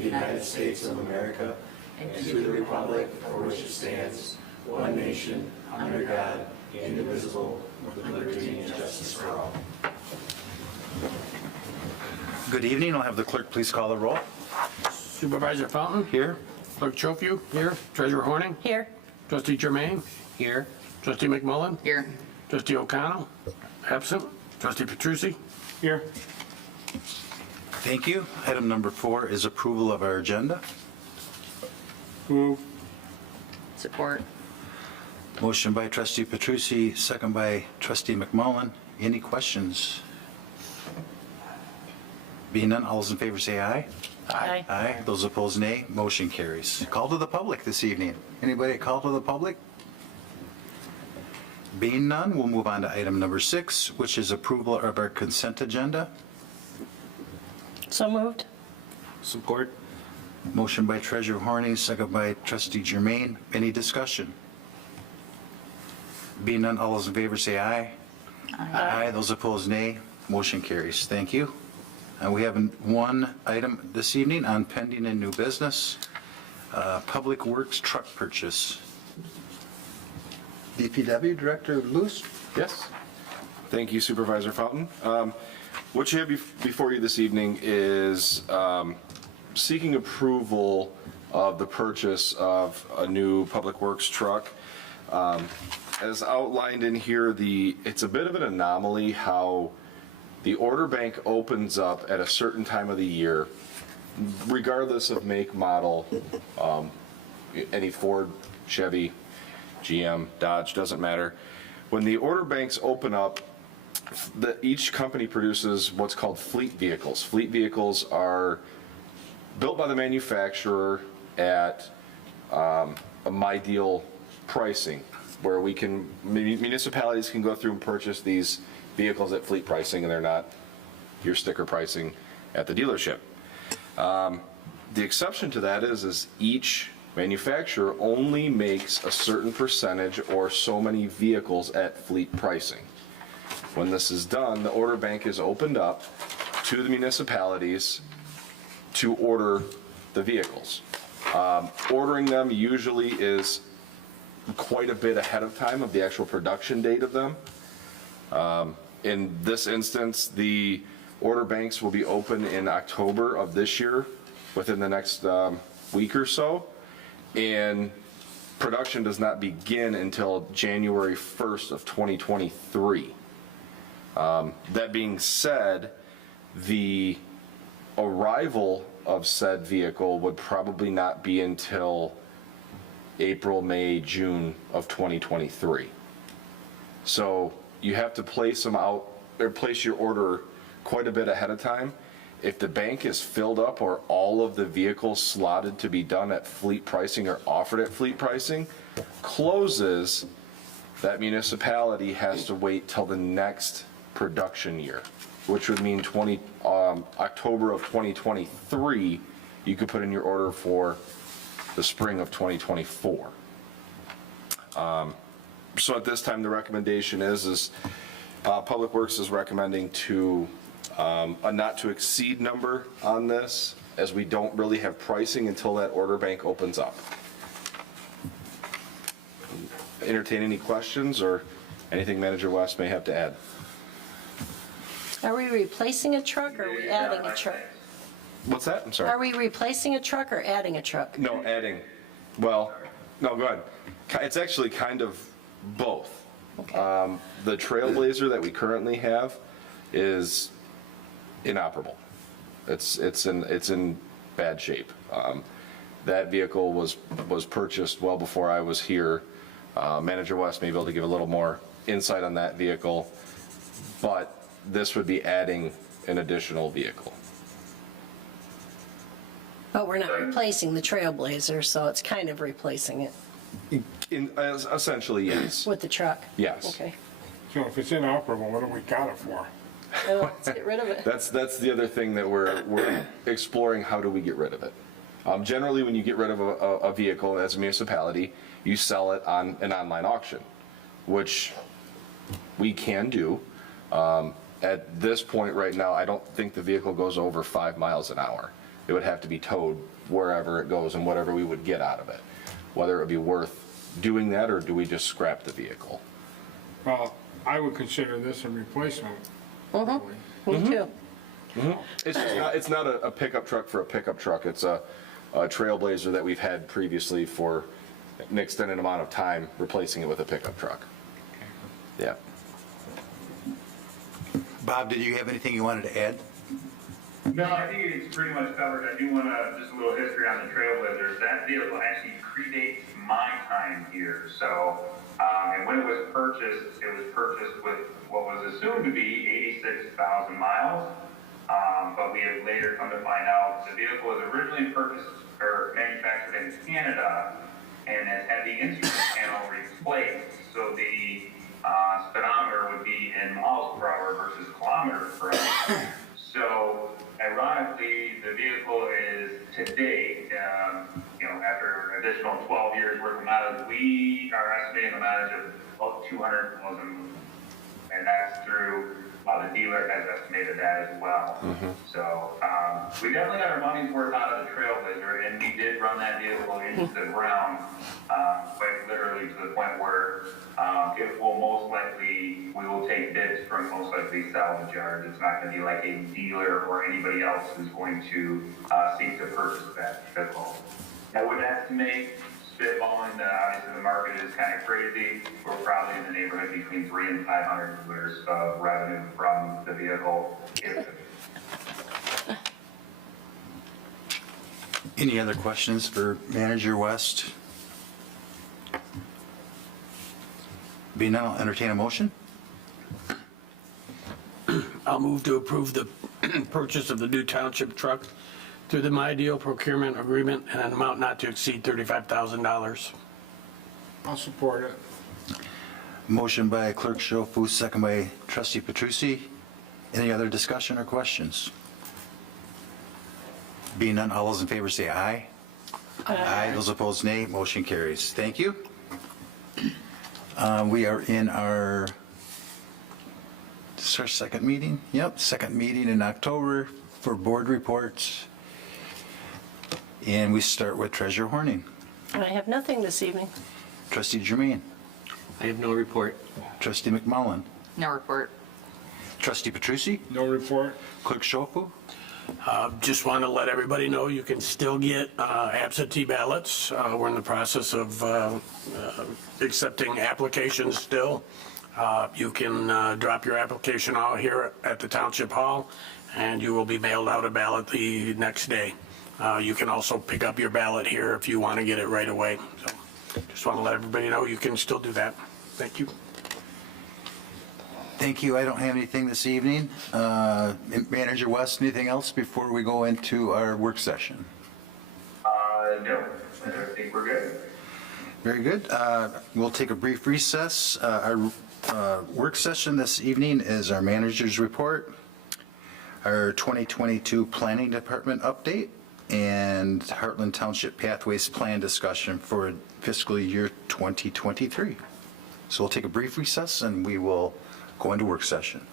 the United States of America and to the republic for which it stands, one nation, under God, indivisible, with liberty and justice for all. Good evening. I'll have the clerk please call the roll. Supervisor Fountain? Here. Clerk Chofiu? Here. Treasurer Horning? Here. Trustee Germain? Here. Trustee McMullen? Here. Trustee O'Connell? Absent. Trustee Petrucci? Here. Thank you. Item number 4 is approval of our agenda. Move. Support. Motion by trustee Petrucci, second by trustee McMullen. Any questions? Being none, all those in favor say aye. Aye. Aye. Those opposed, nay. Motion carries. Call to the public this evening. Anybody call to the public? Being none, we'll move on to item number 6, which is approval of our consent agenda. So moved. Support. Motion by Treasurer Horning, second by Trustee Germain. Any discussion? Being none, all those in favor say aye. Aye. Those opposed, nay. Motion carries. Thank you. And we have one item this evening on pending and new business, Public Works truck purchase. DPW Director Luce? Yes. Thank you, Supervisor Fountain. What you have before you this evening is seeking approval of the purchase of a new Public Works truck. As outlined in here, it's a bit of an anomaly how the order bank opens up at a certain time of the year, regardless of make, model, any Ford, Chevy, GM, Dodge, doesn't matter. When the order banks open up, each company produces what's called fleet vehicles. Fleet vehicles are built by the manufacturer at a My Deal pricing, where municipalities can go through and purchase these vehicles at fleet pricing, and they're not your sticker pricing at the dealership. The exception to that is each manufacturer only makes a certain percentage or so many vehicles at fleet pricing. When this is done, the order bank is opened up to the municipalities to order the vehicles. Ordering them usually is quite a bit ahead of time of the actual production date of them. In this instance, the order banks will be open in October of this year, within the next week or so, and production does not begin until January 1st of 2023. That being said, the arrival of said vehicle would probably not be until April, May, June of 2023. So you have to place them out, or place your order quite a bit ahead of time. If the bank is filled up or all of the vehicles slotted to be done at fleet pricing or offered at fleet pricing closes, that municipality has to wait till the next production year, which would mean October of 2023, you could put in your order for the spring of 2024. So at this time, the recommendation is Public Works is recommending a not to exceed number on this, as we don't really have pricing until that order bank opens up. Entertain any questions or anything Manager West may have to add. Are we replacing a truck or are we adding a truck? What's that? I'm sorry. Are we replacing a truck or adding a truck? No, adding. Well, no, go ahead. It's actually kind of both. Okay. The Trailblazer that we currently have is inoperable. It's in bad shape. That vehicle was purchased well before I was here. Manager West may be able to give a little more insight on that vehicle, but this would be adding an additional vehicle. But we're not replacing the Trailblazer, so it's kind of replacing it Essentially, yes. with the truck. Yes. Okay. So if it's inoperable, what do we got it for? Well, let's get rid of it. That's the other thing that we're exploring. How do we get rid of it? Generally, when you get rid of a vehicle as a municipality, you sell it on an online auction, which we can do. At this point right now, I don't think the vehicle goes over 5 miles an hour. it would have to be towed wherever it goes and whatever we would get out of it. Whether it would be worth doing that, or do we just scrap the vehicle? Well, I would consider this a replacement. Me too. It's just not, it's not a pickup truck for a pickup truck. It's a Trailblazer that we've had previously for an extended amount of time, replacing it with a pickup truck. Yeah. Bob, did you have anything you wanted to add? No, I think it's pretty much covered. I do want to, just a little history on the Trailblazers. That vehicle actually predates my time here. So, and when it was purchased with what was assumed to be 86,000 miles. But we have later come to find out the vehicle was originally purchased or manufactured in Canada and has had the instrument panel replaced. So the speedometer would be in miles per hour versus kilometers per hour. So ironically, the vehicle is to date, after an additional 12 years worth of mileage, we are estimating a mileage of about 200,000, and that's through the dealer has estimated that as well. So we definitely got our money's worth out of the Trailblazer, and we did run that vehicle into the ground, quite literally to the point where it will most likely, we will take bids from most likely salvage yards. It's not going to be like a dealer or anybody else who's going to seek to purchase that vehicle. I would estimate, spitballing, that obviously the market is kind of crazy. We're probably in the neighborhood between 300 and 500 years of revenue from the vehicle. Any other questions for Manager West? Being none, I'll entertain a motion. I'll move to approve the purchase of the new township truck through the MyDeal procurement agreement and an amount not to exceed $35,000. I'll support it. Motion by Clerk Schofu, second by Trustee Petrucci. Any other discussion or questions? Being none, all those in favor say aye. Aye. Those opposed, nay. Motion carries. Thank you. We are in our, this is our second meeting? Yep, second meeting in October for board reports. And we start with Treasurer Horning. I have nothing this evening. Trustee Jermaine. I have no report. Trustee McMullen. No report. Trustee Petrucci. No report? Clerk Schofu. Just want to let everybody know you can still get absentee ballots. We're in the process of accepting applications still. You can drop your application out here at the Township Hall, and you will be mailed out a ballot the next day. You can also pick up your ballot here if you want to get it right away. So just want to let everybody know you can still do that. Thank you. Thank you. I don't have anything this evening. Manager West, anything else before we go into our work session? No, I think we're good. Very good. We'll take a brief recess. Our work session this evening is our manager's report, our 2022 Planning Department update, and Heartland Township Pathways Plan discussion for fiscal year 2023. So we'll take a brief recess and we will go into work session.